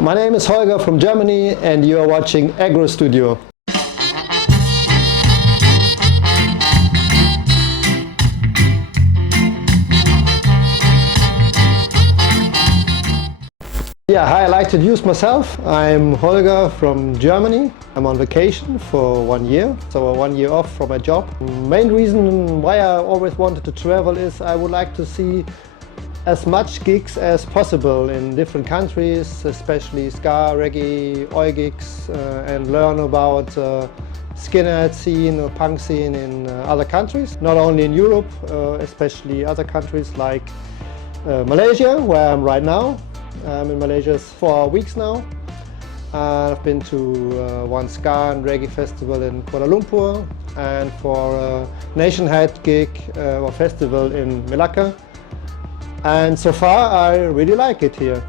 My name is Holger from Germany and you are watching AGGRO STUDIO. Yeah, hi, I'd like to introduce myself. I'm Holger from Germany. I'm on vacation for 1 year, so 1 year off from my job. Main reason why I always wanted to travel is I would like to see as much gigs as possible in different countries, especially ska, reggae, oi gigs, and learn about skinhead scene or punk scene in other countries. Not only in Europe, especially other countries like Malaysia, where I'm right now. I'm in Malaysia for 4 weeks now. I've been to one ska and reggae festival in Kuala Lumpur and for a Nationhead gig or festival in Malacca. And so far I really like it here.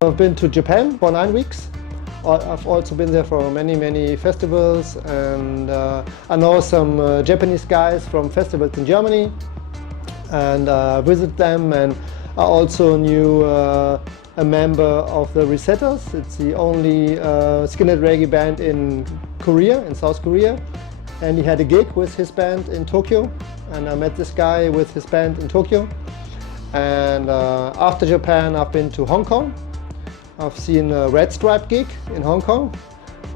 I've been to Japan for 9 weeks. I've also been there for many festivals, and I know some Japanese guys from festivals in Germany and visit them, and I also knew a member of the Resetters. It's the only skinhead reggae band in Korea, in South Korea, and he had a gig with his band in Tokyo, and I met this guy with his band in Tokyo. And after Japan I've been to Hong Kong. I've seen a Red Stripe gig in Hong Kong,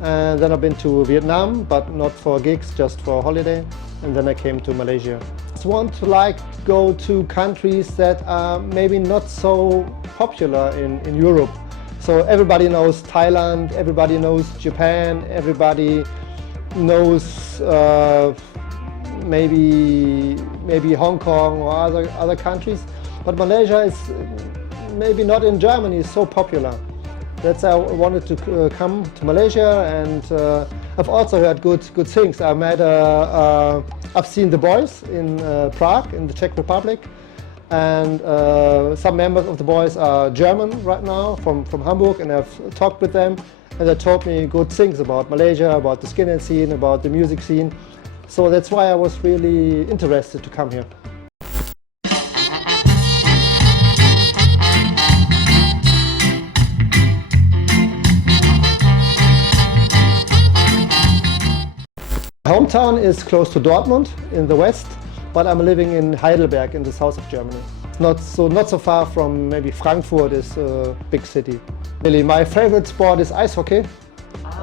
and then I've been to Vietnam, but not for gigs, just for a holiday, and then I came to Malaysia. I just want to go to countries that are maybe not so popular in Europe. So everybody knows Thailand, everybody knows Japan, everybody knows maybe Hong Kong or other countries, but Malaysia is maybe not in Germany, it's so popular. That's why I wanted to come to Malaysia, and I've also heard good things. I've seen the boys in Prague, in the Czech Republic, and some members of the boys are German right now, from Hamburg, and I've talked with them, and they told me good things about Malaysia, about the skinhead scene, about the music scene. So that's why I was really interested to come here. Hometown is close to Dortmund in the west, but I'm living in Heidelberg in the south of Germany. Not so far from maybe Frankfurt is a big city. Really, my favorite sport is ice hockey.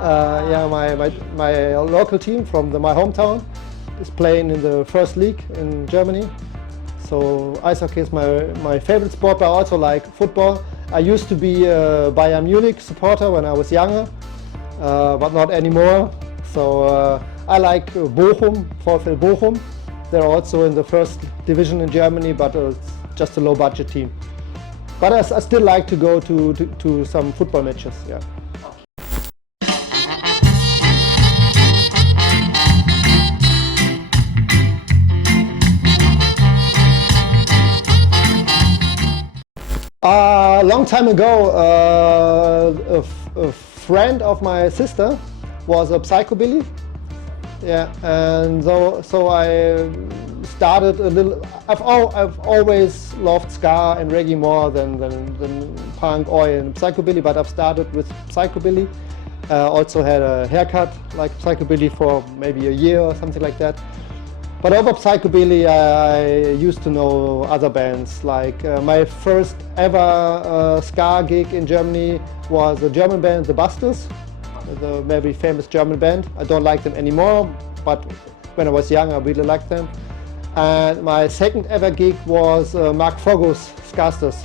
Yeah, my local team from my hometown is playing in the first league in Germany. So ice hockey is my favorite sport, but I also like football. I used to be a Bayern Munich supporter when I was younger, but not anymore. So I like Bochum, VfL Bochum. They're also in the first division in Germany, but it's just a low budget team. But I still like to go to some football matches. Yeah. A long time ago, a friend of my sister was a psychobilly. Yeah, and so I started a little. I've always loved ska and reggae more than punk, oi, and psychobilly. But I've started with psychobilly. Also had a haircut like psychobilly for maybe a year or something like that. But over psychobilly, I used to know other bands. Like my first ever ska gig in Germany was a German band, the Busters. The very famous German band. I don't like them anymore, but when I was young I really liked them. And my second ever gig was Mark Fogo's Skasters.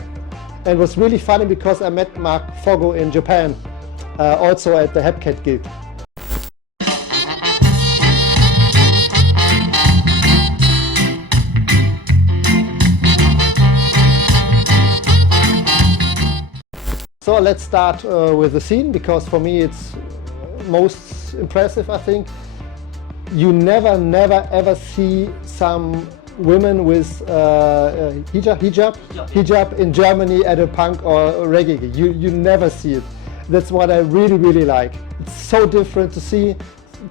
And it was really funny because I met Mark Fogo in Japan, also at the Hepcat gig. So let's start with the scene, because for me it's most impressive, I think. You never ever see some women with hijab in Germany at a punk or a reggae gig. You never see it. That's what I really like. It's so different to see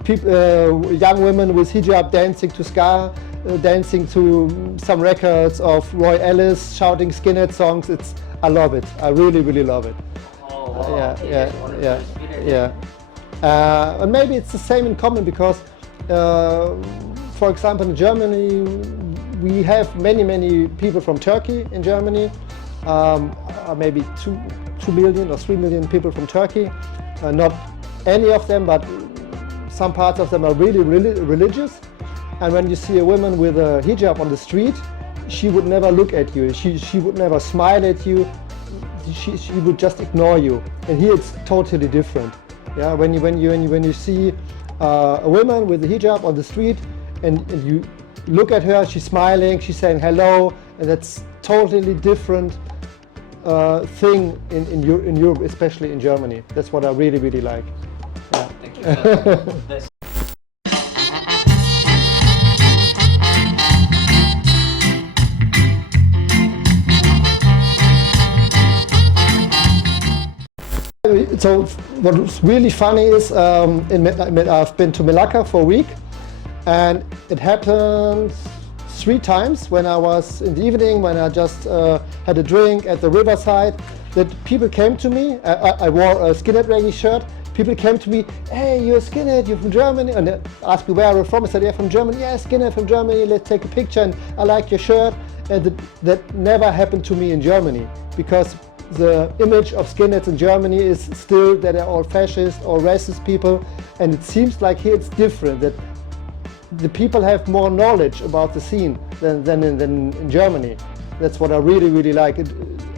young women with hijab dancing to ska, dancing to some records of Roy Ellis, shouting skinhead songs. I love it. I really, really love it. Oh, wow. Yeah. And maybe it's the same in common because, for example, in Germany, we have many people from Turkey in Germany. Maybe 2 million or 3 million people from Turkey. Not any of them, but some parts of them are really religious. And when you see a woman with a hijab on the street, she would never look at you. She would never smile at you. She would just ignore you. And here it's totally different. Yeah, when you see a woman with a hijab on the street and you look at her, she's smiling, she's saying hello, and that's totally different thing in Europe, especially in Germany. That's what I really like. Yeah. Thank you. So what's really funny is I've been to Malacca for a week, and it happened 3 times when I was in the evening, when I just had a drink at the riverside, that people came to me. I wore a Skinhead Reggae shirt. People came to me, hey, you're a skinhead, you're from Germany, and they asked me where I'm from. I said, yeah, from Germany. Yeah, skinhead from Germany, let's take a picture, and I like your shirt. And that never happened to me in Germany, because the image of skinheads in Germany is still that they're all fascist or racist people, and it seems like here it's different, that the people have more knowledge about the scene than in Germany. That's what I really like.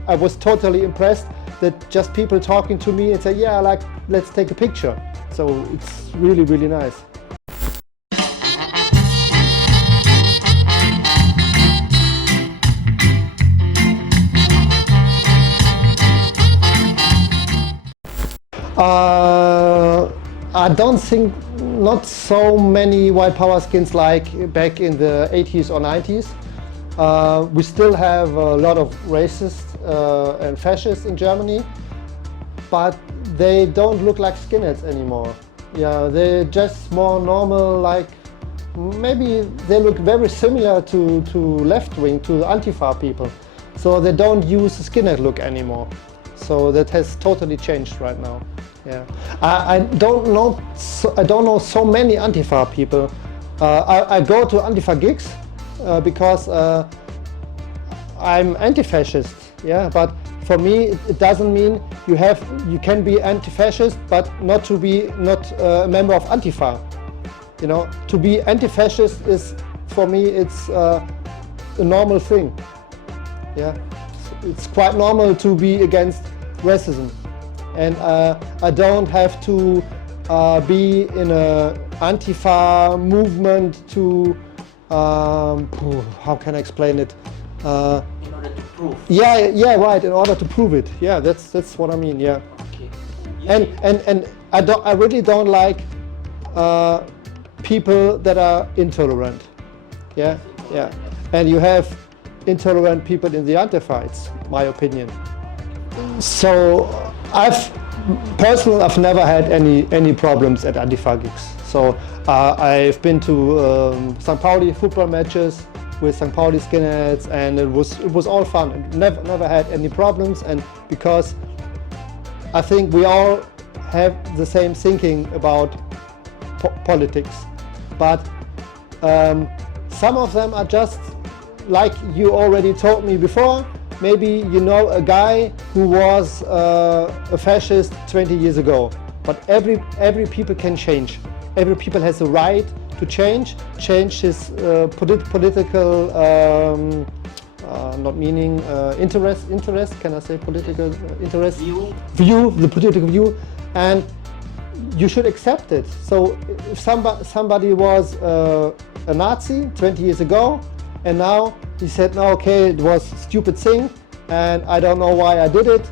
I was totally impressed that just people talking to me and say, yeah, let's take a picture. So it's really nice. I don't think not so many white power skins like back in the 80s or 90s. We still have a lot of racists and fascists in Germany, but they don't look like skinheads anymore. Yeah, they're just more normal, like maybe they look very similar to left wing, to Antifa people. So they don't use the skinhead look anymore. So that has totally changed right now. Yeah, I don't know so many Antifa people. I go to Antifa gigs because I'm anti-fascist. Yeah, but for me it doesn't mean you can be anti-fascist but not a member of Antifa. You know, to be anti-fascist is, for me, it's a normal thing. Yeah, it's quite normal to be against racism. And I don't have to be in a Antifa movement to, how can I explain it? In order to prove. Yeah, right, in order to prove it. Yeah, that's what I mean, yeah. Okay. And I really don't like people that are intolerant. Yeah. And you have intolerant people in the Antifa, it's my opinion. So I've never had any problems at Antifa gigs. So I've been to St. Pauli football matches with St. Pauli skinheads, and it was all fun. Never had any problems, and because I think we all have the same thinking about politics, but some of them are just like you already told me before. Maybe you know a guy who was a fascist 20 years ago, but every people can change. Every people has the right to change his political, not meaning interest, can I say political interest? The political view, and you should accept it. So if somebody was a Nazi 20 years ago, and now he said, no, okay, it was a stupid thing, and I don't know why I did it.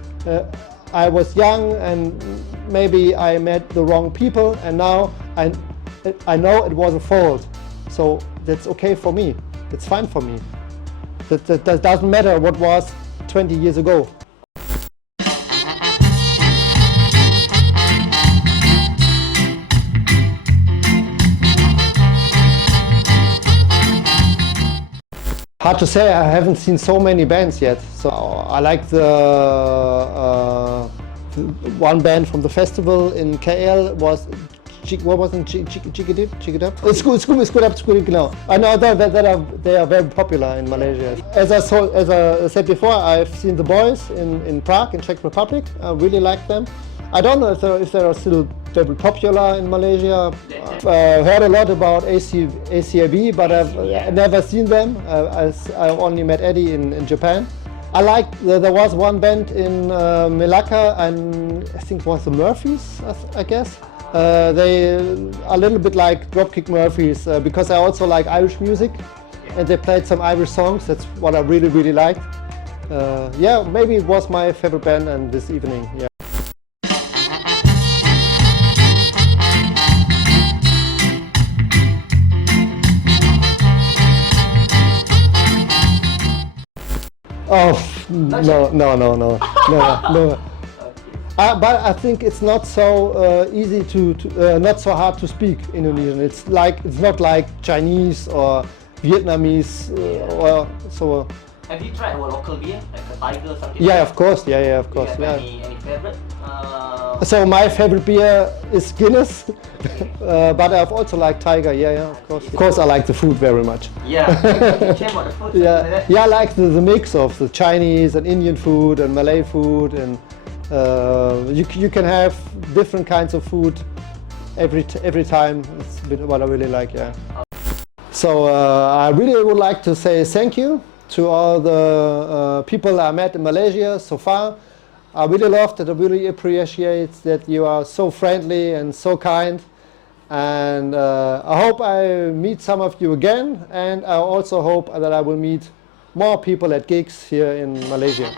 I was young, and maybe I met the wrong people, and now I know it was a fault. So that's okay for me. It's fine for me. That doesn't matter what was 20 years ago. Hard to say, I haven't seen so many bands yet. So I like the one band from the festival in KL was, what was it, Jigidip? It's good up, now. I know that they are very popular in Malaysia. As I said before, I've seen the boys in Prague, in Czech Republic. I really like them. I don't know if they are still very popular in Malaysia. I've heard a lot about ACAB, but I've never seen them. I only met Eddie in Japan. I like, there was one band in Melaka, and I think it was the Murphys, I guess. They are a little bit like Dropkick Murphys, because I also like Irish music, and they played some Irish songs. That's what I really liked. Yeah, maybe it was my favorite band and this evening. Yeah. Oh, no. But I think it's not so easy not so hard to speak Indonesian. It's not like Chinese or Vietnamese or so. Have you tried our local beer, like a Tiger or something? Yeah, of course. Yeah, of course. Do you have any favorite? So my favorite beer is Guinness, but I've also liked Tiger. Yeah, of course. Of course, I like the food very much. Yeah, share about the food. Yeah, I like the mix of the Chinese and Indian food and Malay food, and you can have different kinds of food every time. It's what I really like. Yeah. So I really would like to say thank you to all the people I met in Malaysia so far. I really loved it. I really appreciate that you are so friendly and so kind. And I hope I meet some of you again. And I also hope that I will meet more people at gigs here in Malaysia.